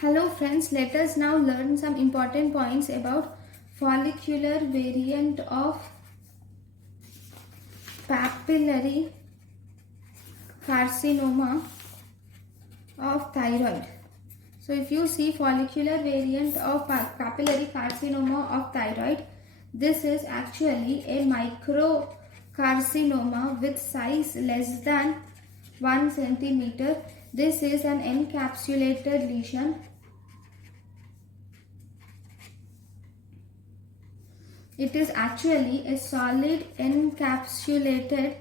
Hello friends, let us now learn some important points about follicular variant of papillary carcinoma of thyroid. So if you see follicular variant of papillary carcinoma of thyroid, this is actually a microcarcinoma with size less than 1 centimeter. This is an encapsulated lesion. It is actually a solid encapsulated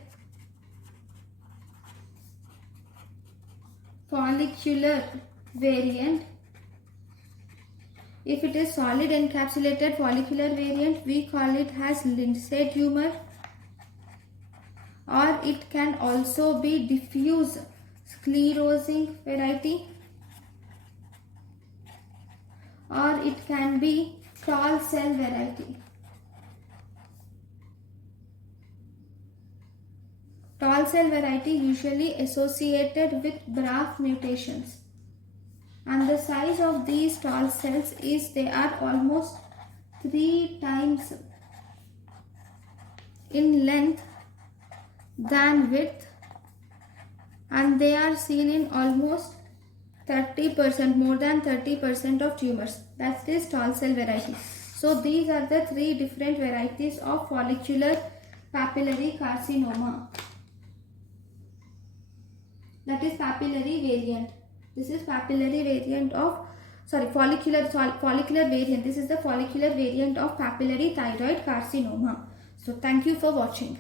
follicular variant. If it is solid encapsulated follicular variant, we call it as Lindsay tumor, or it can also be diffuse sclerosing variety, or it can be tall cell variety. Tall cell variety usually associated with BRAF mutations, and the size of these tall cells is they are almost 3 times in length than width, and they are seen in almost 30%, more than 30% of tumors. That's this tall cell variety. So these are the 3 different varieties of follicular papillary carcinoma. That is papillary variant. This is papillary variant of follicular variant. This is the follicular variant of papillary thyroid carcinoma. So thank you for watching.